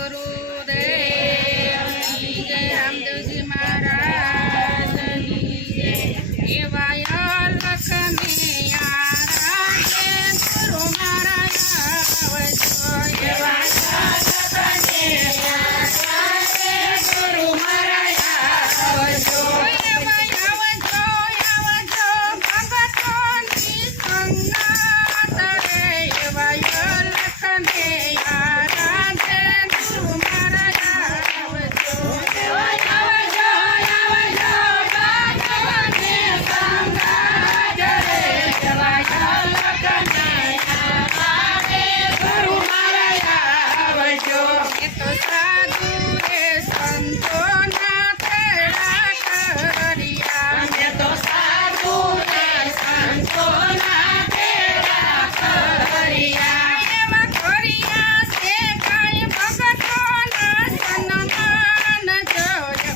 ગુરુદેવ જય રામદેવજી મહારાજની જય. એવા લખને આરાધે ગુરુ મારા આવજો. એવા લખને આરાધે ગુરુ મારા આવજો. એવા આવજો આવજો ભગતોની સંગાત રે. એવા લખને આરાધે ગુરુ મારા આવજો. એવા આવજો આવજો ભગતોની સંગાત રે. એવા લખને આરાધે ગુરુ મારા આવજો. એ તો સાધુ રે સંતોના તેડા કર્યા. એ તો સાધુ રે સંતોના તેડા કર્યા. એવા કર્યા છે કાંઈ ભગતોના સન્માન જોજો.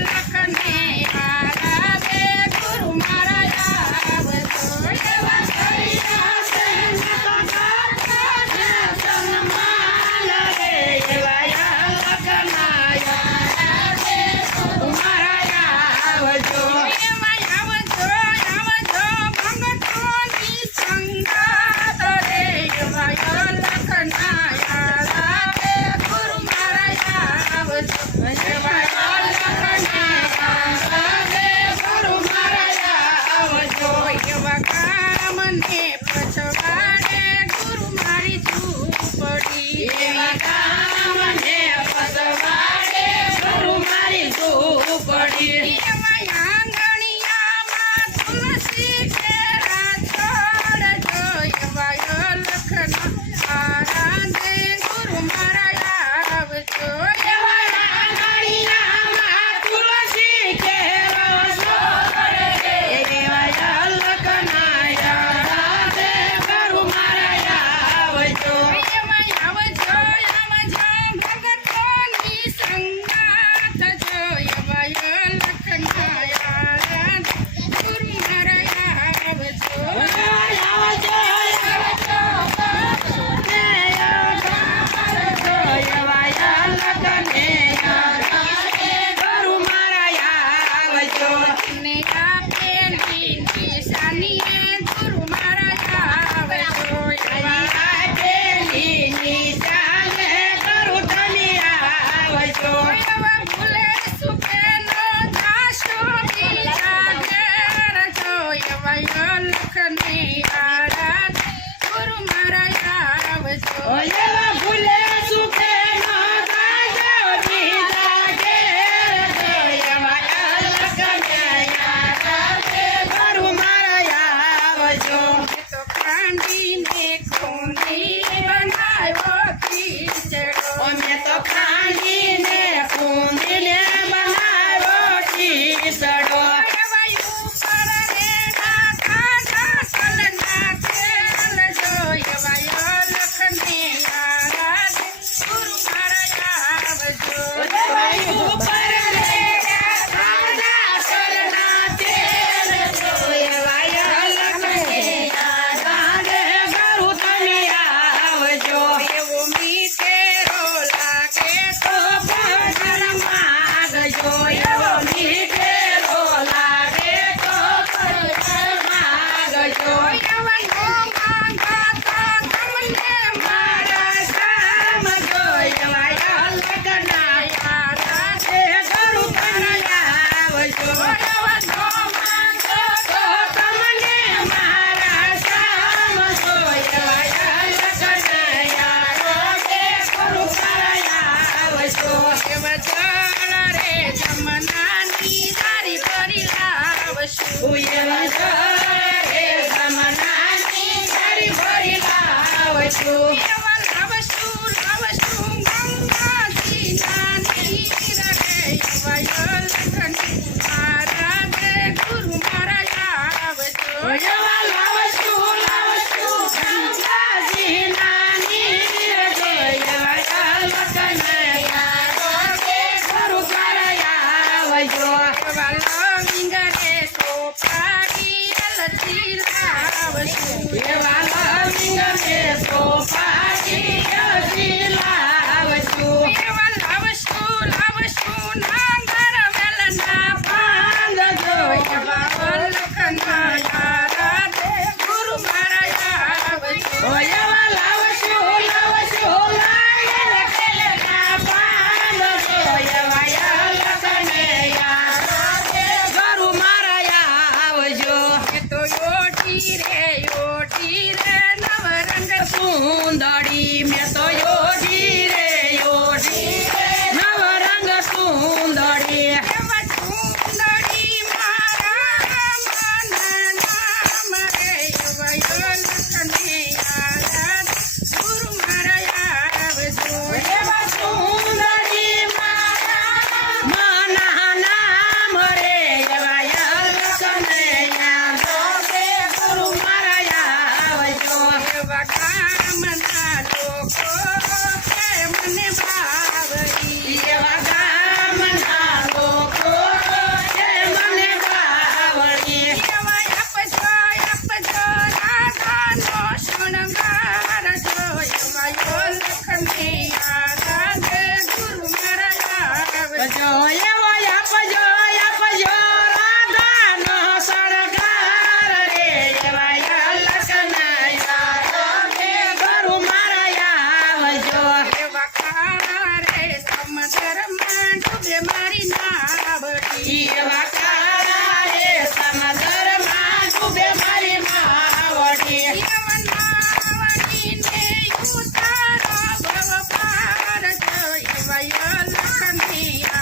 લખને આરાધે ગુરુ મારા આવજો. એવા કર્યા છે ભગતોના સન્માન રે. એવા લખના આરાધે ગુરુ મારા આવજો. એમાં આવજો આવજો ભગતોની સંગાત રે. એવા લખના આરાધે ગુરુ મારા આવજો. એવા લખના આરાધે ગુરુ મારા આવજો. એવા કામને પછવાડે ગુરુ મારી ઝૂંપડી. એવા કામને પછવાડે ગુરુ મારી ઝૂંપડી. એવા આંગણિયામાં તુલસી કેરા છોડજો. એવા લખના આરાધે ગુરુ મારા આવજો. એવા આંગણિયામાં તુલસી કેરો છોડજે. એવા લખના આરાધે ગુરુ મારા આવજો. એવા આવજો આવજો ભગતોની સંગાત જો. એવા લખના એવા કાળા રે સમંદરમાં ડૂબે મારી માવડી માવડીને ઉતારો ભવ પાર જો એવા લખમિયા